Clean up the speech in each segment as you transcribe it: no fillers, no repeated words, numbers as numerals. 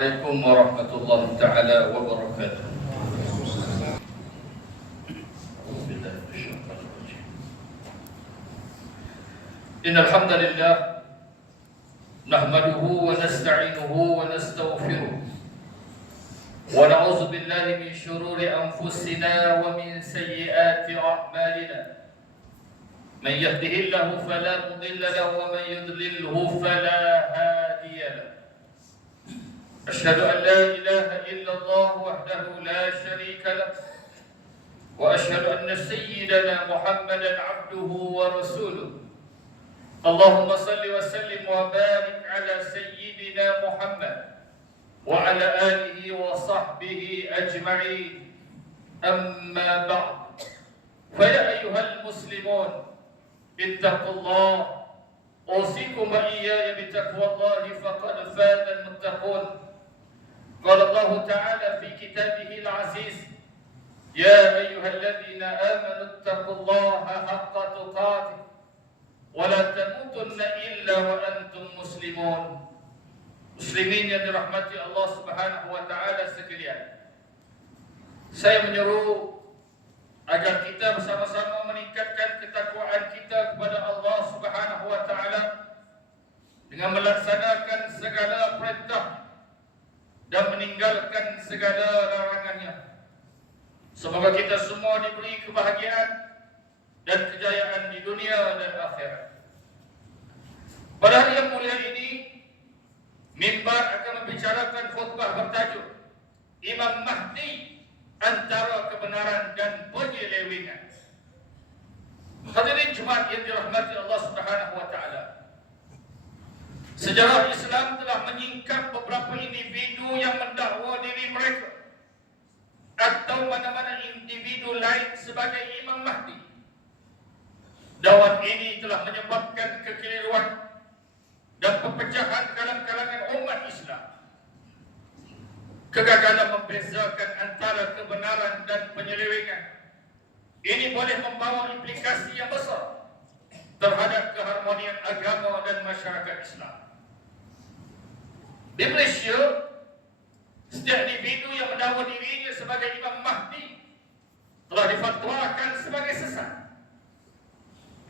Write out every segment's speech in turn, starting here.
Assalamualaikum warahmatullahi taala wabarakatuh. Innal hamdalillah nahmaduhu wa nasta'inuhu wa nastaghfiruh wa na'udzu billahi min shururi anfusina wa min sayyiati a'malina. Man yahdihillahu fala mudilla lahu wa man yudlilhu fala hadiya lahu. أشهد أن لا إله إلا الله وحده لا شريك له وأشهد أن سيدنا محمدا عبده ورسوله اللهم صل وسلم وبارك على سيدنا محمد وعلى آله وصحبه أجمعين أما بعد فيا أيها المسلمون اتقوا الله أوصيكم وإياي بتقوى الله فقد فاز المتقون. قال الله تعالى في كتابه العزيز يا أيها الذين آمنوا اتقوا الله حق تقاته ولا تموتن إلا وأنتم مسلمون. Muslimin yang dirahmati Allah Subhanahu wa taala sekalian, saya menyeru agar kita bersama-sama meningkatkan ketakwaan kita kepada Allah Subhanahu wa taala dengan melaksanakan segala perintah dan meninggalkan segala larangannya. Semoga kita semua diberi kebahagiaan dan kejayaan di dunia dan akhirat. Pada hari yang mulia ini, mimbar akan membicarakan khutbah bertajuk Imam Mahdi antara kebenaran dan penyelewengan. Hadirin Jumaat yang dirahmati Allah Subhanahu wa taala, sejarah Islam telah menyingkap beberapa individu yang mendakwa diri mereka atau mana-mana individu lain sebagai Imam Mahdi. Dakwah ini telah menyebabkan kekeliruan dan perpecahan dalam kalangan umat Islam. Kegagalan membezakan antara kebenaran dan penyelewengan ini boleh membawa implikasi yang besar terhadap keharmonian agama dan masyarakat Islam. Di Malaysia, setiap individu yang mendakwa dirinya sebagai Imam Mahdi telah difatwakan sebagai sesat.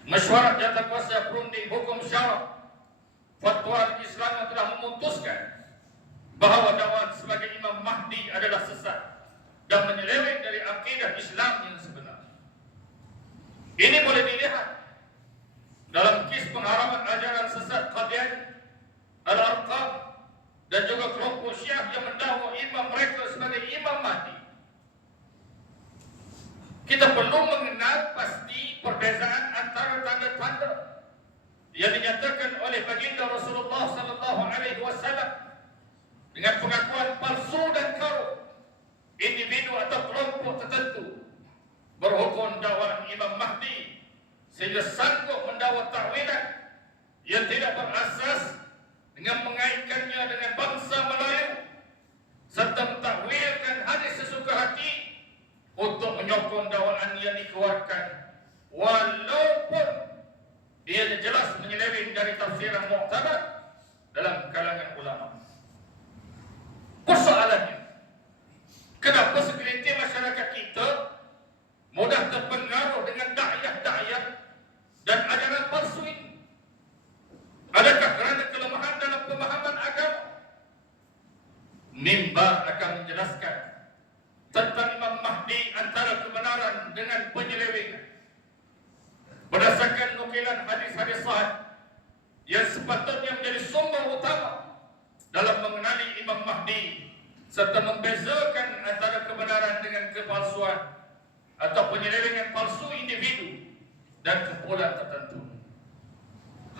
Mesyuarat Jawatankuasa Perunding Hukum Syarak Fatwa Islam telah memutuskan bahawa dakwaan sebagai Imam Mahdi adalah sesat dan menyeleweng dari akidah Islam yang sebenar. Ini boleh dilihat dalam kes pengharaman ajaran sesat Qadiani, Al-Arqam dan juga kelompok Syiah yang mendakwa imam mereka sebagai Imam Mahdi. Kita perlu mengenal pasti perbezaan antara tanda-tanda yang dinyatakan oleh baginda Rasulullah sallallahu alaihi wasallam dengan pengakuan palsu dan karut individu atau kelompok tertentu berhukun dakwaan Imam Mahdi sehingga sanggup mendakwa takwilan yang tidak berasas dengan mengaitkannya dengan bangsa Melayu serta mentakwilkan hadis sesuka hati untuk menyokong dakwaan yang dikeluarkan walaupun dia jelas menyeleweng dari tafsiran mu'tabar dalam kalangan ulama. Persoalannya, kenapa segelintir masyarakat kita mudah terpengaruh dengan dakwah dan ajaran palsu ini? Adakah kerana kelemahan dalam pemahaman agama? Mimbar akan menjelaskan tentang Imam Mahdi antara kebenaran dengan penyelewengan berdasarkan nukilan hadis-hadis sahih yang sepatutnya menjadi sumber utama dalam mengenali Imam Mahdi serta membezakan antara kebenaran dengan kepalsuan atau penyelewengan palsu individu dan kumpulan tertentu.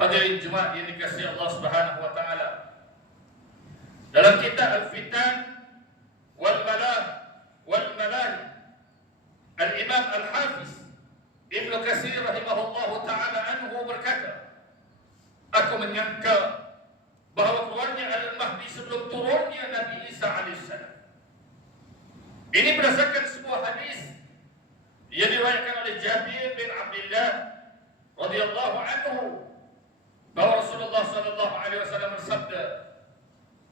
Hadirin Jumaat yang dikasihi Allah Subhanahu wa taala, dalam kitab Al-Fitan wal Malah Al-Imam Al-Hafiz Ibnu Katsir rahimahullahu taala anhu berkata, aku menyangka bahawa keluarnya Al-Mahdi sebelum turunnya Nabi Isa alaihissalam. Ini berdasarkan sebuah hadis yang diriwayatkan oleh Jabir bin Abdullah radhiyallahu anhu bahwa Rasulullah sallallahu alaihi wasallam bersabda,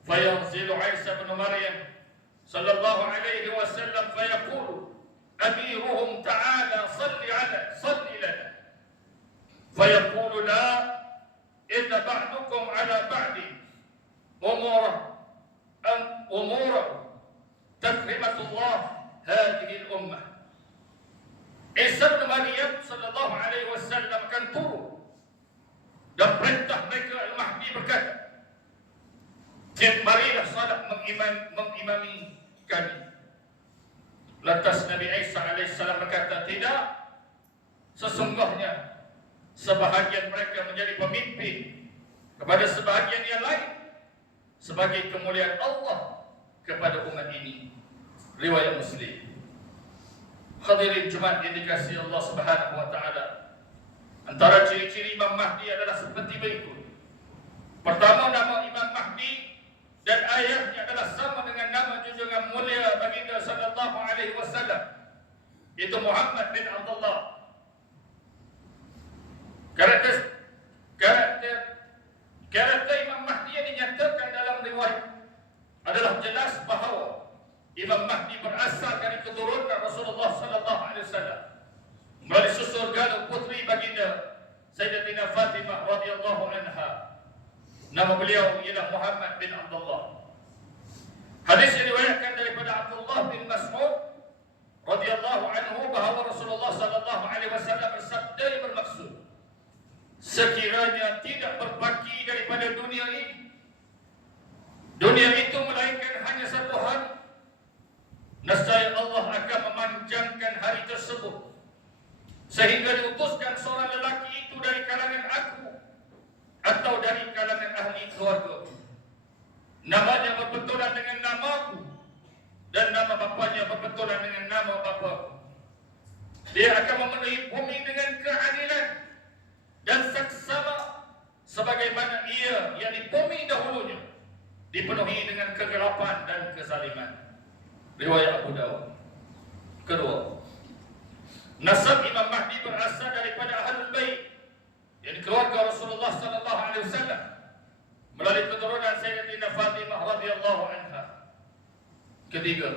فينزل عيسى بن مريم صلى الله عليه وسلم فيقول أميرهم تعالى صل لنا فيقول لا إن بعضكم على بعض أمور تكرمة الله هذه الأمة. Isa bin Maryam sallallahu alaihi wasallam akan turun dan perintah mereka Al-Mahdi berkata, marilah salat mengimami kami. Lantas Nabi Isa alaihissalam berkata, tidak, sesungguhnya sebahagian mereka menjadi pemimpin kepada sebahagian yang lain sebagai kemuliaan Allah kepada umat ini. Riwayat Muslim. Hadirin Jumat yang dikasihi Allah Subhanahu wa taala. Antara ciri-ciri Imam Mahdi adalah seperti berikut. Pertama, nama Imam Mahdi dan ayahnya adalah sama dengan nama junjungan mulia baginda sallallahu alaihi wasallam, itu Muhammad bin Abdullah. Karakter Imam Mahdi yang dinyatakan dalam riwayat adalah jelas bahawa Imam Mahdi berasal dari keturunan Rasulullah sallallahu alaihi wasallam melalui susul galuh putri baginda Sayyidatina Fatimah radhiyallahu anha. Nama beliau ialah Muhammad bin Abdullah. Hadis yang diriwayatkan daripada Abdullah bin Mas'ud radhiyallahu anhu bahawa Rasulullah sallallahu alaihi wasallam bersabda yang bermaksud, sekiranya tidak berbaki daripada dunia ini, dunia itu melainkan hanya satu hari, nescaya Allah akan memanjangkan hari tersebut sehingga diutuskan seorang lelaki itu dari kalangan aku atau dari kalangan ahli keluarga. Namanya berbenturan dengan namaku dan nama bapanya berbenturan dengan nama bapaku. Dia akan memenuhi bumi dengan keadilan dan saksama sebagaimana ia, yakni bumi dahulunya, dipenuhi dengan kegelapan dan kezaliman. Riwayat Abu Dawud. Kedua, nasab Imam Mahdi berasal daripada Ahlul Bait, yakni keluarga Rasulullah sallallahu alaihi wasallam melalui keturunan Sayyidatina Fatimah radhiyallahu anha. Ketiga,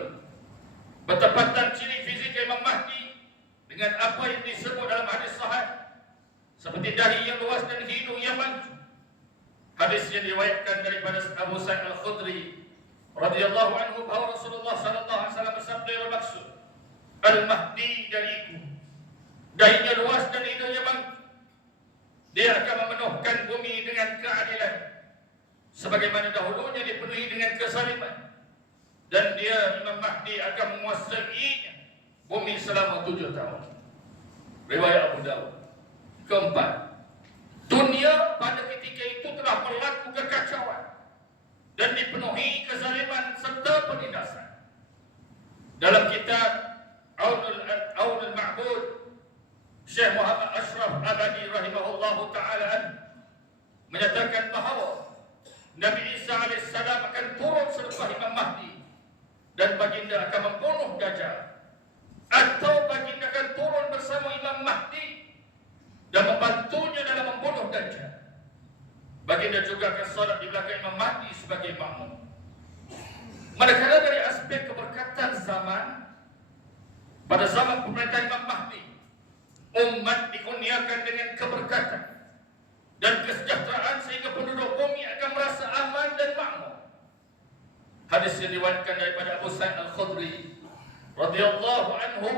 bertepatan ciri fisik Imam Mahdi dengan apa yang disebut dalam hadis sahih seperti dahi yang luas dan hidung yang mancung. Hadis yang diriwayatkan daripada Abu Sa'id Al-Khudri radhiyallahu anhu bahawa Rasulullah sallallahu alaihi wasallam bersabda bermaksud, Al-Mahdi dariku, dahinya luas dan hidungnya mancung. Dia akan memenuhkan bumi dengan keadilan sebagaimana dahulunya dipenuhi dengan kezaliman, dan dia Imam Mahdi akan menguasainya bumi selama 7 tahun. Riwayat Abu Dawud. Keempat, dunia pada ketika itu telah berlaku kekacauan dan dipenuhi kezaliman serta penindasan. Dalam kitab Aunul Ma'bud, Syekh Muhammad Ashraf Abadi rahimahullahu ta'ala menyatakan bahawa Nabi Isa AS akan turun selepas Imam Mahdi dan baginda akan membunuh Dajjal, atau baginda akan turun bersama Imam Mahdi dan membantunya dalam membunuh Dajjal. Baginda juga akan salat di belakang Imam Mahdi sebagai makmum. Manakala dari aspek keberkatan zaman, pada zaman pemerintahan Imam Mahdi, umat dikurniakan dengan keberkatan dan kesejahteraan sehingga penduduk bumi akan merasa aman dan makmur. Hadis yang diriwayatkan daripada Abu Sa'id Al-Khudri radhiyallahu anhu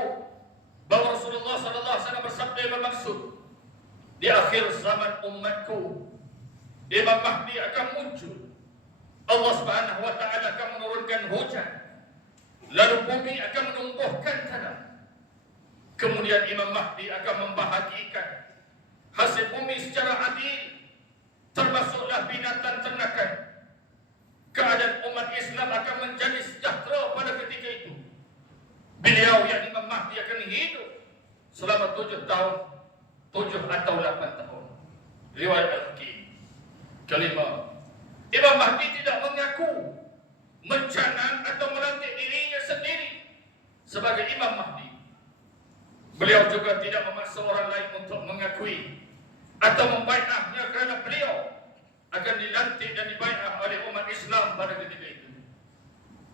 bahawa Rasulullah sallallahu alaihi wasallam bersabda bermaksud, di akhir zaman umatku Imam Mahdi akan muncul. Allah Subhanahu wa taala akan menurunkan hujan, lalu bumi akan menumbuhkan tanah. Kemudian Imam Mahdi akan membahagikan hasil bumi secara adil, termasuklah binatang ternakan. Keadaan umat Islam akan menjadi sejahtera pada ketika itu. Beliau yang Imam Mahdi akan hidup selama 7 tahun, 7 atau 8 tahun. Riwayat Al-Hakim. Kelima, Imam Mahdi tidak mengaku, mencanang atau melantik dirinya sendiri sebagai Imam Mahdi. Beliau juga tidak memaksa orang lain untuk mengakui atau membaiatnya kerana beliau akan dilantik dan dibaiat oleh umat Islam pada ketika itu.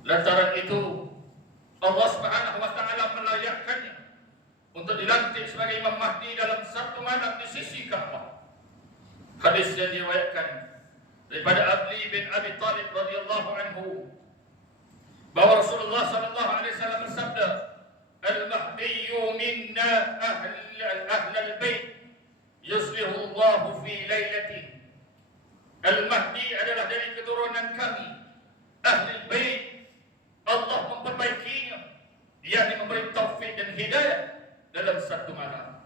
Lantaran itu Allah Subhanahu wa taala melayakkannya untuk dilantik sebagai Imam Mahdi dalam satu malam di sisi Ka'bah. Hadis yang diriwayatkan daripada Ali bin Abi Thalib radhiyallahu anhu bahwa Rasulullah sallallahu alaihi wasallam bersabda, "Al-Mahdiyyu minna ahlul bait yuslihu Allah fi lailatin." Al-Mahdi adalah dari keturunan kami, Ahlul Bait. Allah memperbaikinya, yakni memberi taufik dan hidayah dalam satu malam.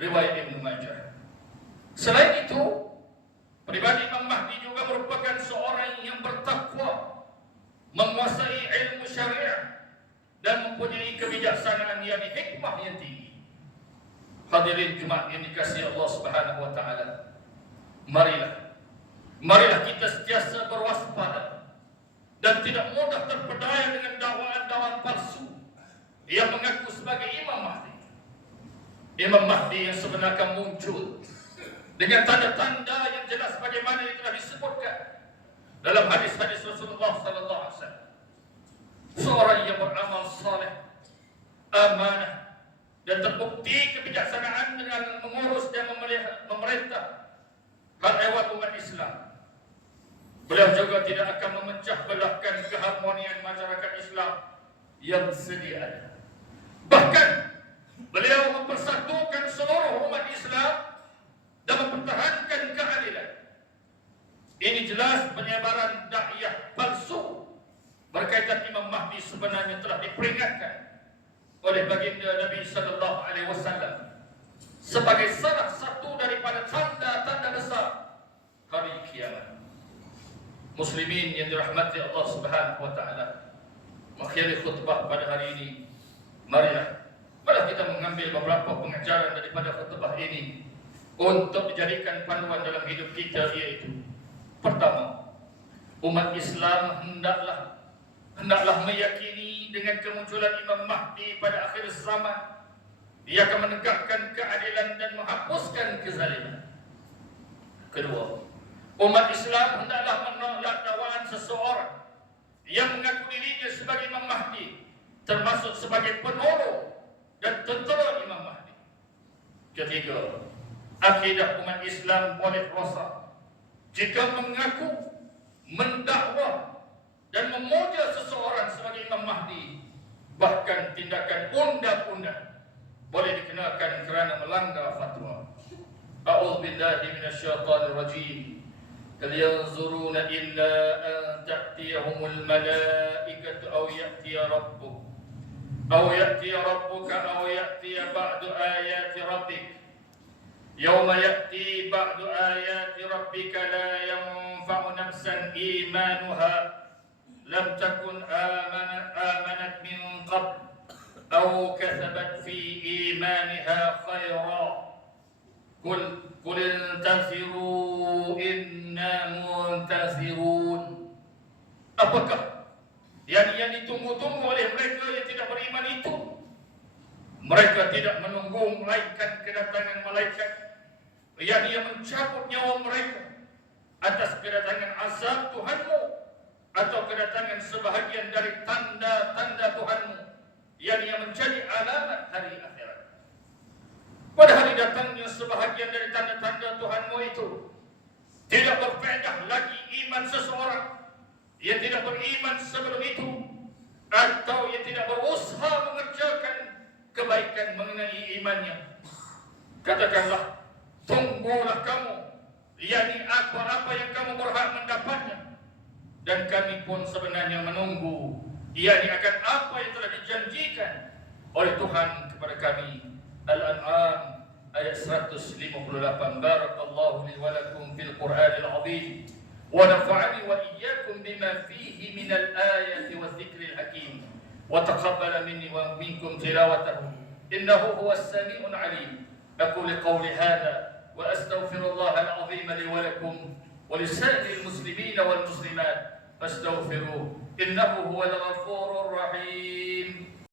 Riwayat Ibnu Majah. Selain itu, pribadi Imam Mahdi juga merupakan seorang yang bertakwa, menguasai ilmu syariah dan mempunyai kebijaksanaan yakni hikmah yang tinggi. Hadirin Jumat yang dikasihi Allah Subhanahu wa taala. Marilah kita sentiasa berwaspada dan tidak mudah terpedaya dengan dakwaan-dakwaan palsu yang mengaku sebagai Imam Mahdi. Imam Mahdi yang sebenarnya muncul dengan tanda-tanda yang jelas bagaimana yang telah disebutkan dalam hadis-hadis Rasulullah sallallahu alaihi wasallam. Seorang yang beramal saleh, amanah dan terbukti kebijaksanaan dengan mengurus dan memerintah hal ehwal umat Islam. Beliau juga tidak akan memecah belahkan keharmonian masyarakat Islam yang sedia ada. Bahkan beliau mempersatukan seluruh umat Islam dan mempertahankan keadilan. Ini jelas penyebaran dakwah palsu berkaitan Imam Mahdi sebenarnya telah diperingatkan oleh baginda Nabi sallallahu alaihi wasallam sebagai salah satu daripada tanda-tanda besar hari kiamat. Muslimin yang dirahmati Allah Subhanahu wa taala, mengakhiri khutbah pada hari ini, marilah kita mengambil beberapa pengajaran daripada khutbah ini untuk dijadikan panduan dalam hidup kita, yaitu pertama, umat Islam hendaklah meyakini dengan kemunculan Imam Mahdi pada akhir zaman, dia akan menegakkan keadilan dan menghapuskan kezaliman. Kedua, umat Islam hendaklah menolak dakwaan seseorang yang mengaku dirinya sebagai Imam Mahdi, termasuk sebagai penolong dan tentera Imam Mahdi. Ketiga, akidah umat Islam boleh rosak jika mengaku, mendakwa dan memuja seseorang sebagai Imam Mahdi. Bahkan tindakan undang-undang boleh dikenakan kerana melanggar fatwa. A'udzu billahi minasyaitonir rajim. هل ينظرون إلا أن تأتيهم الملائكة أو يأتي ربك أو يأتي بعض آيات ربك يوم يأتي بعض آيات ربك لا ينفع نفسا إيمانها لم تكن آمنت من قبل أو كسبت في إيمانها خيرا قل انتظروا إنا منتظرون. Apakah yang ditunggu-tunggu oleh mereka yang tidak beriman itu? Mereka tidak menunggu melainkan kedatangan malaikat yang mencabut nyawa mereka atas kedatangan azab Tuhanmu atau kedatangan sebahagian dari tanda-tanda Tuhanmu yang menjadi alamat hari akhirat. Pada hari datangnya sebahagian dari tanda-tanda Tuhanmu itu, tidak berfaedah lagi iman seseorang yang tidak beriman sebelum itu, atau yang tidak berusaha mengerjakan kebaikan mengenai imannya. Katakanlah, tunggulah kamu, yakni apa-apa yang kamu berhak mendapatnya, dan kami pun sebenarnya menunggu, yakni akan apa yang telah dijanjikan oleh Tuhan kepada kami. Al-An'am ayat 158. Barakallahu li wa lakum fil Qur'anil azim wa nafa'ani wa iyyakum bima fihi min al-ayati wa dhikril hakim wa taqabbala minni wa minkum tilawatahu innahu huwas sami'ul 'alim. Aqulu qawli hadha wa astaghfirullaha al-azim li wa lakum wa li sa'iril muslimin wal muslimat fastaghfiruhu innahu huwal ghafurur rahim.